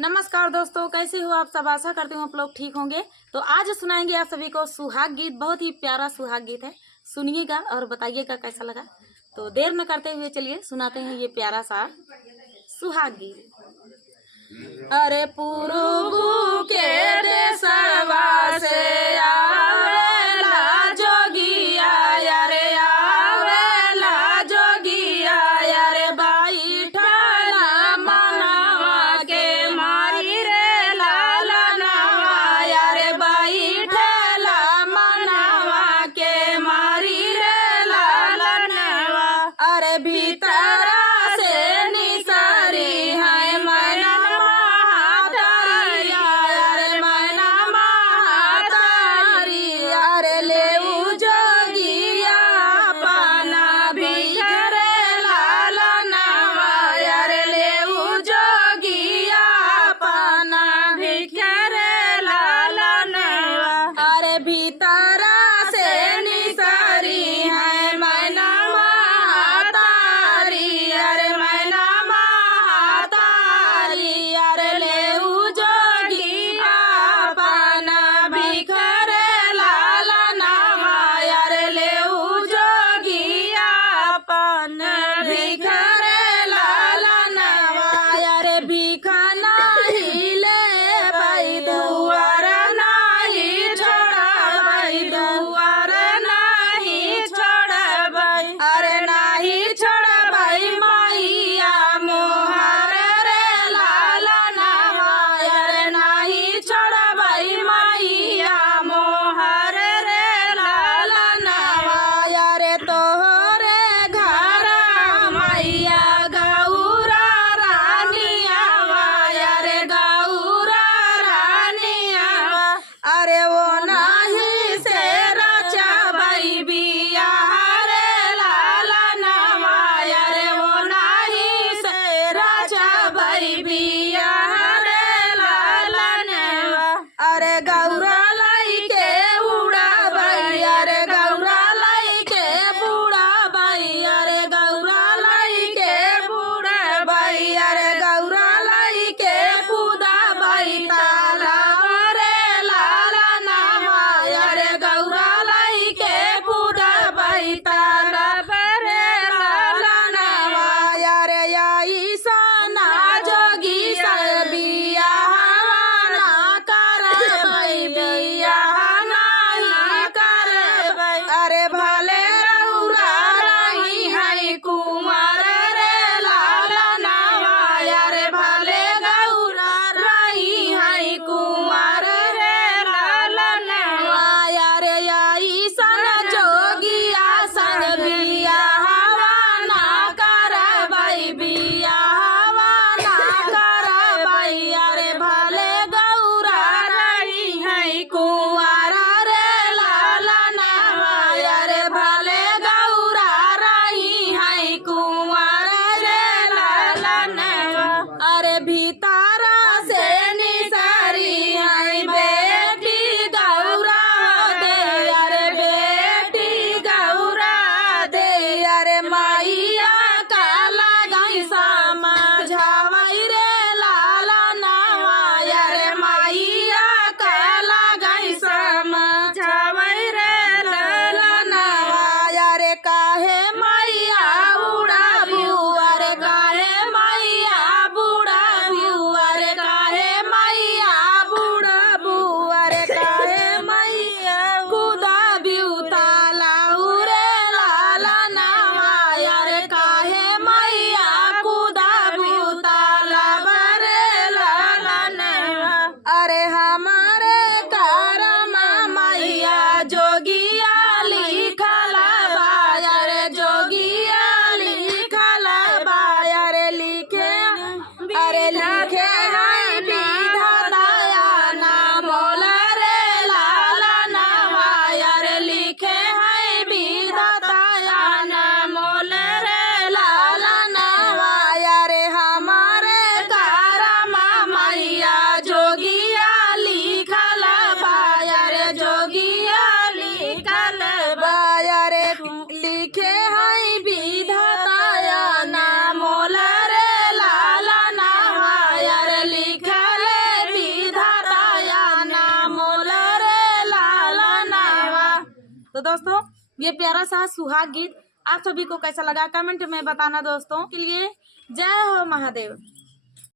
नमस्कार दोस्तों, कैसे हो आप सब। आशा करती हूँ आप लोग ठीक होंगे। तो आज सुनाएंगे आप सभी को सुहाग गीत। बहुत ही प्यारा सुहाग गीत है, सुनिएगा और बताइएगा कैसा लगा। तो देर न करते हुए चलिए सुनाते हैं ये प्यारा सा सुहाग गीत। अरे पुरुगु के देशवा से आवेला जोगिया, अरे आवेला जोगिया, अरे बैठला मनवा के मारी रे लालनवा, अरे बैठला मनवा के मारी रे लालनवा। अरे भीतरा से निसरी है मनवा तो दोस्तों ये प्यारा सा सुहाग गीत आप सभी को कैसा लगा कमेंट में बताना दोस्तों के लिए। जय हो महादेव।